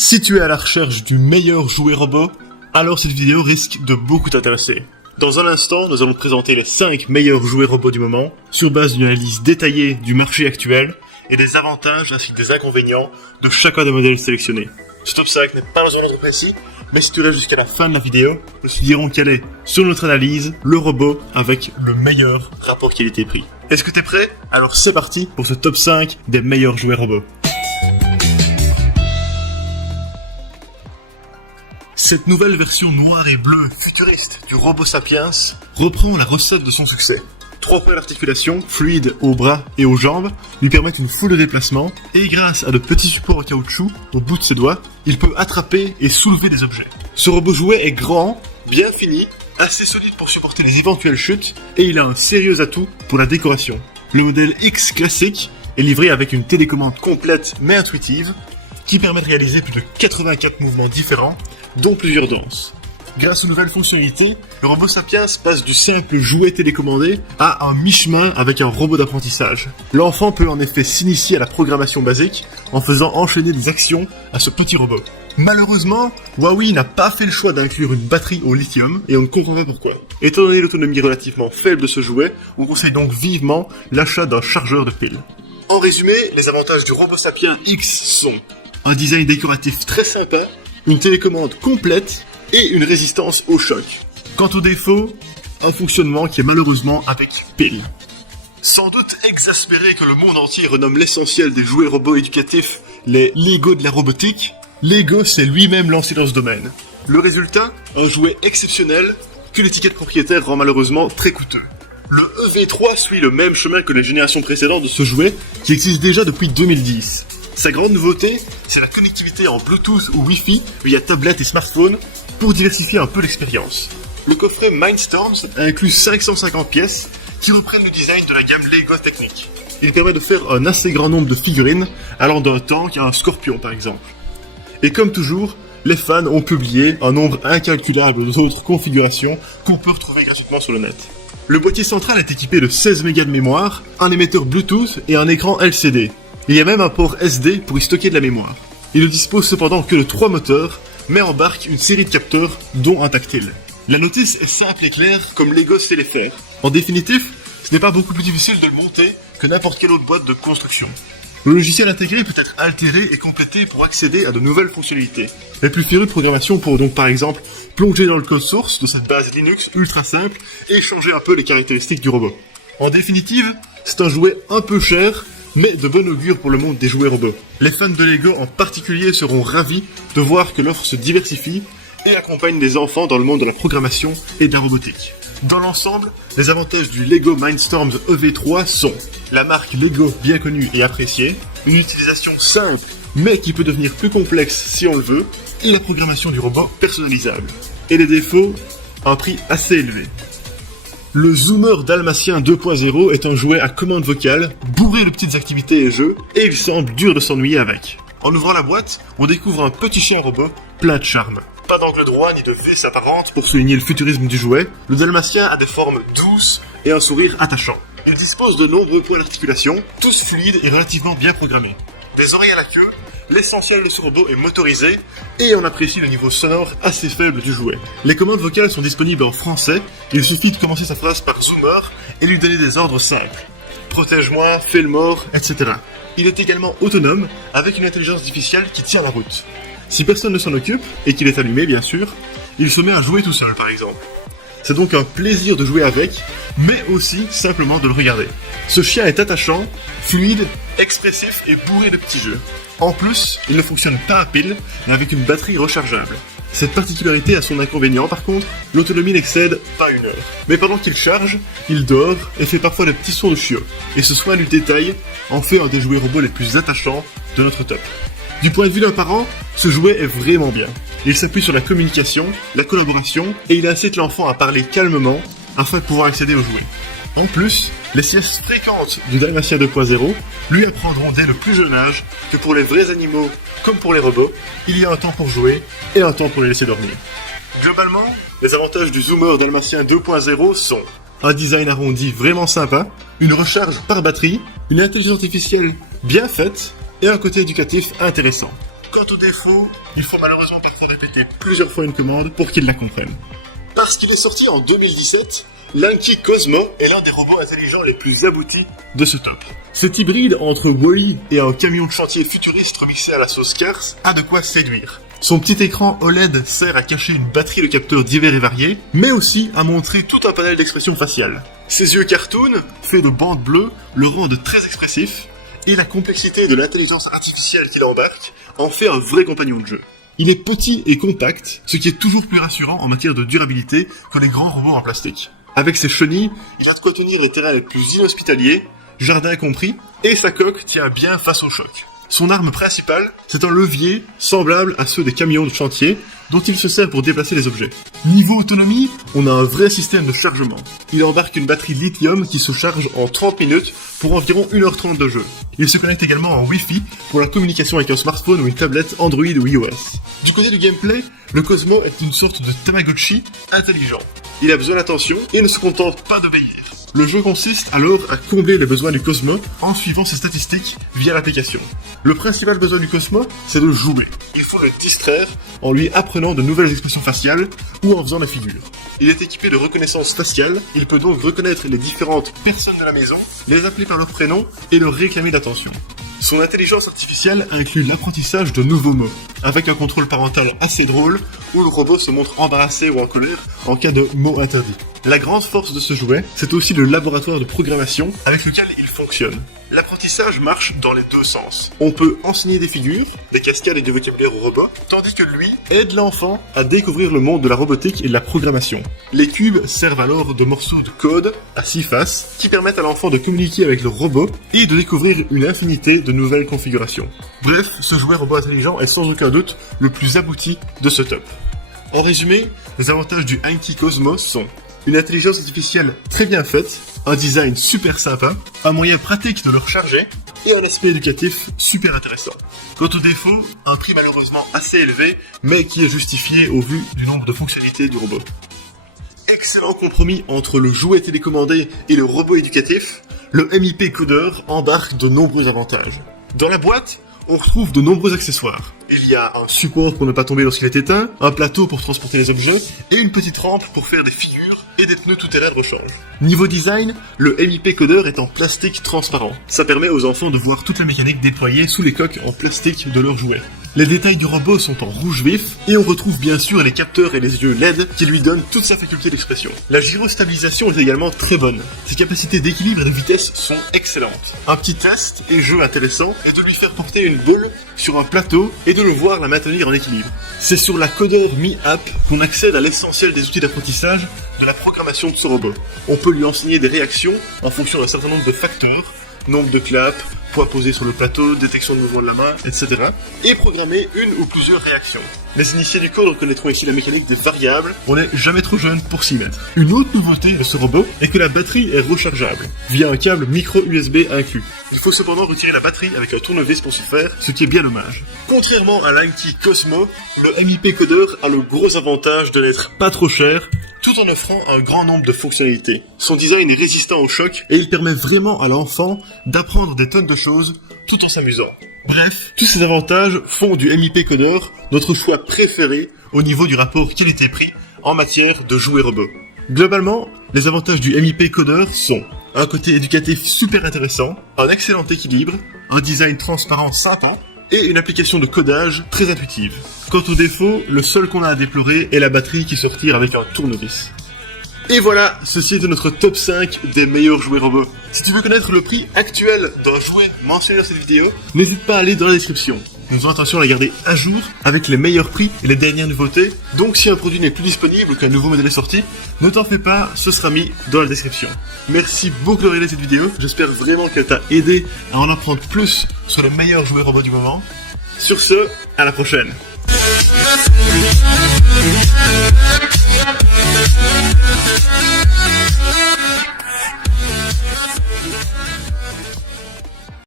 Si tu es à la recherche du meilleur jouet robot, alors cette vidéo risque de beaucoup t'intéresser. Dans un instant, nous allons te présenter les 5 meilleurs jouets robots du moment, sur base d'une analyse détaillée du marché actuel et des avantages ainsi que des inconvénients de chacun des modèles sélectionnés. Ce top 5 n'est pas dans un ordre précis, mais si tu restes jusqu'à la fin de la vidéo, nous te dirons quel est, selon notre analyse, le robot avec le meilleur rapport qualité-prix. Est-ce que t'es prêt? Alors c'est parti pour ce top 5 des meilleurs jouets robots. Cette nouvelle version noire et bleue futuriste du robot Sapiens reprend la recette de son succès. 3 points d'articulation, fluides aux bras et aux jambes, lui permettent une foule de déplacements, et grâce à de petits supports en caoutchouc au bout de ses doigts, il peut attraper et soulever des objets. Ce robot jouet est grand, bien fini, assez solide pour supporter les éventuelles chutes, et il a un sérieux atout pour la décoration. Le modèle X classique est livré avec une télécommande complète mais intuitive, qui permet de réaliser plus de 84 mouvements différents, dont plusieurs danses. Grâce aux nouvelles fonctionnalités, le robot Sapiens passe du simple jouet télécommandé à un mi-chemin avec un robot d'apprentissage. L'enfant peut en effet s'initier à la programmation basique en faisant enchaîner des actions à ce petit robot. Malheureusement, Huawei n'a pas fait le choix d'inclure une batterie au lithium et on ne comprend pas pourquoi. Étant donné l'autonomie relativement faible de ce jouet, on conseille donc vivement l'achat d'un chargeur de piles. En résumé, les avantages du robot Sapiens X sont un design décoratif très sympa, une télécommande complète et une résistance au choc. Quant aux défauts, un fonctionnement qui est malheureusement avec pile. Sans doute exaspéré que le monde entier renomme l'essentiel des jouets robots éducatifs les Lego de la robotique, Lego s'est lui-même lancé dans ce domaine. Le résultat, un jouet exceptionnel que l'étiquette propriétaire rend malheureusement très coûteux. Le EV3 suit le même chemin que les générations précédentes de ce jouet qui existe déjà depuis 2010. Sa grande nouveauté, c'est la connectivité en Bluetooth ou Wi-Fi via tablette et smartphone pour diversifier un peu l'expérience. Le coffret Mindstorms inclut 550 pièces qui reprennent le design de la gamme Lego Technic. Il permet de faire un assez grand nombre de figurines allant d'un tank à un scorpion par exemple. Et comme toujours, les fans ont publié un nombre incalculable d'autres configurations qu'on peut retrouver gratuitement sur le net. Le boîtier central est équipé de 16 mégas de mémoire, un émetteur Bluetooth et un écran LCD. Il y a même un port SD pour y stocker de la mémoire. Il ne dispose cependant que de 3 moteurs, mais embarque une série de capteurs, dont un tactile. La notice est simple et claire, comme Lego sait les faire. En définitive, ce n'est pas beaucoup plus difficile de le monter que n'importe quelle autre boîte de construction. Le logiciel intégré peut être altéré et complété pour accéder à de nouvelles fonctionnalités. Les plus férus de programmation pourront donc par exemple plonger dans le code source de cette base Linux ultra simple et changer un peu les caractéristiques du robot. En définitive, c'est un jouet un peu cher, mais de bon augure pour le monde des jouets robots. Les fans de Lego en particulier seront ravis de voir que l'offre se diversifie et accompagne les enfants dans le monde de la programmation et de la robotique. Dans l'ensemble, les avantages du Lego Mindstorms EV3 sont la marque Lego bien connue et appréciée, une utilisation simple mais qui peut devenir plus complexe si on le veut, et la programmation du robot personnalisable. Et les défauts, un prix assez élevé. Le Zoomer Dalmatien 2.0 est un jouet à commande vocale, bourré de petites activités et jeux, et il semble dur de s'ennuyer avec. En ouvrant la boîte, on découvre un petit chien robot plein de charme. Pas d'angle droit ni de vis apparente pour souligner le futurisme du jouet, le Dalmatien a des formes douces et un sourire attachant. Il dispose de nombreux points d'articulation, tous fluides et relativement bien programmés. Des oreilles à la queue, l'essentiel de ce robot est motorisé et on apprécie le niveau sonore assez faible du jouet. Les commandes vocales sont disponibles en français, il suffit de commencer sa phrase par Zoomer et lui donner des ordres simples. Protège-moi, fais le mort, etc. Il est également autonome avec une intelligence artificielle qui tient la route. Si personne ne s'en occupe, et qu'il est allumé bien sûr, il se met à jouer tout seul par exemple. C'est donc un plaisir de jouer avec, mais aussi simplement de le regarder. Ce chien est attachant, fluide, expressif et bourré de petits jeux. En plus, il ne fonctionne pas à pile, mais avec une batterie rechargeable. Cette particularité a son inconvénient par contre, l'autonomie n'excède pas 1 heure. Mais pendant qu'il charge, il dort et fait parfois des petits sons de chiot. Et ce soin du détail en fait un des jouets robots les plus attachants de notre top. Du point de vue d'un parent, ce jouet est vraiment bien. Il s'appuie sur la communication, la collaboration, et il incite l'enfant à parler calmement afin de pouvoir accéder au jouet. En plus, les siestes fréquentes du Dalmatien 2.0 lui apprendront dès le plus jeune âge que pour les vrais animaux, comme pour les robots, il y a un temps pour jouer et un temps pour les laisser dormir. Globalement, les avantages du Zoomer Dalmatien 2.0 sont un design arrondi vraiment sympa, une recharge par batterie, une intelligence artificielle bien faite et un côté éducatif intéressant. Quant aux défauts, il faut malheureusement parfois répéter plusieurs fois une commande pour qu'ils la comprennent. Parce qu'il est sorti en 2017, l'Anki Cosmo est l'un des robots intelligents les plus aboutis de ce top. Cet hybride entre Wall-E et un camion de chantier futuriste remixé à la sauce Cars a de quoi séduire. Son petit écran OLED sert à cacher une batterie de capteurs divers et variés, mais aussi à montrer tout un panel d'expressions faciales. Ses yeux cartoon, faits de bandes bleues, le rendent très expressif, et la complexité de l'intelligence artificielle qu'il embarque en fait un vrai compagnon de jeu. Il est petit et compact, ce qui est toujours plus rassurant en matière de durabilité que les grands robots en plastique. Avec ses chenilles, il a de quoi tenir les terrains les plus inhospitaliers, jardin compris, et sa coque tient bien face au choc. Son arme principale, c'est un levier semblable à ceux des camions de chantier, dont il se sert pour déplacer les objets. Niveau autonomie, on a un vrai système de chargement. Il embarque une batterie lithium qui se charge en 30 minutes pour environ 1h30 de jeu. Il se connecte également en Wi-Fi pour la communication avec un smartphone ou une tablette Android ou iOS. Du côté du gameplay, le Cosmo est une sorte de Tamagotchi intelligent. Il a besoin d'attention et ne se contente pas d'obéir. Le jeu consiste alors à combler les besoins du Cosmo en suivant ses statistiques via l'application. Le principal besoin du Cosmo, c'est de jouer. Il faut le distraire en lui apprenant de nouvelles expressions faciales ou en faisant la figure. Il est équipé de reconnaissance faciale, il peut donc reconnaître les différentes personnes de la maison, les appeler par leur prénom et leur réclamer d'attention. Son intelligence artificielle inclut l'apprentissage de nouveaux mots, avec un contrôle parental assez drôle, où le robot se montre embarrassé ou en colère en cas de mots interdits. La grande force de ce jouet, c'est aussi le laboratoire de programmation avec lequel il fonctionne. L'apprentissage marche dans les deux sens. On peut enseigner des figures, des cascades et du vocabulaire au robot, tandis que lui aide l'enfant à découvrir le monde de la robotique et de la programmation. Les cubes servent alors de morceaux de code à 6 faces qui permettent à l'enfant de communiquer avec le robot et de découvrir une infinité de nouvelles configurations. Bref, ce jouet robot intelligent est sans aucun doute le plus abouti de ce top. En résumé, les avantages du Anki Cosmo sont une intelligence artificielle très bien faite, un design super sympa, un moyen pratique de le recharger et un aspect éducatif super intéressant. Quant aux défauts, un prix malheureusement assez élevé, mais qui est justifié au vu du nombre de fonctionnalités du robot. Excellent compromis entre le jouet télécommandé et le robot éducatif, le MIP Coder embarque de nombreux avantages. Dans la boîte, on retrouve de nombreux accessoires. Il y a un support pour ne pas tomber lorsqu'il est éteint, un plateau pour transporter les objets, et une petite rampe pour faire des figures et des pneus tout-terrain de rechange. Niveau design, le MIP Coder est en plastique transparent. Ça permet aux enfants de voir toute la mécanique déployée sous les coques en plastique de leurs jouets. Les détails du robot sont en rouge vif, et on retrouve bien sûr les capteurs et les yeux LED qui lui donnent toute sa faculté d'expression. La gyrostabilisation est également très bonne. Ses capacités d'équilibre et de vitesse sont excellentes. Un petit test et jeu intéressant est de lui faire porter une boule sur un plateau et de le voir la maintenir en équilibre. C'est sur la Coder Me App qu'on accède à l'essentiel des outils d'apprentissage de la programmation de ce robot. On peut lui enseigner des réactions en fonction d'un certain nombre de facteurs, nombre de claps, poids posé sur le plateau, détection de mouvement de la main, etc. et programmer une ou plusieurs réactions. Les initiés du code reconnaîtront ici la mécanique des variables, on n'est jamais trop jeune pour s'y mettre. Une autre nouveauté de ce robot est que la batterie est rechargeable, via un câble micro USB inclus. Il faut cependant retirer la batterie avec un tournevis pour ce faire, ce qui est bien dommage. Contrairement à l'Anki Cosmo, le MIP Coder a le gros avantage de n'être pas trop cher, tout en offrant un grand nombre de fonctionnalités. Son design est résistant au choc et il permet vraiment à l'enfant d'apprendre des tonnes de choses tout en s'amusant. Bref, tous ces avantages font du MIP Coder notre choix préféré au niveau du rapport qualité-prix en matière de jouets robots. Globalement, les avantages du MIP Coder sont un côté éducatif super intéressant, un excellent équilibre, un design transparent sympa, et une application de codage très intuitive. Quant aux défauts, le seul qu'on a à déplorer est la batterie qui se retire avec un tournevis. Et voilà, ceci est notre top 5 des meilleurs jouets robots. Si tu veux connaître le prix actuel d'un jouet mentionné dans cette vidéo, n'hésite pas à aller dans la description. Nous faisons attention à la garder à jour avec les meilleurs prix et les dernières nouveautés, donc si un produit n'est plus disponible ou qu'un nouveau modèle est sorti, ne t'en fais pas, ce sera mis dans la description. Merci beaucoup de regarder cette vidéo, j'espère vraiment qu'elle t'a aidé à en apprendre plus sur les meilleurs jouets robots du moment. Sur ce, à la prochaine.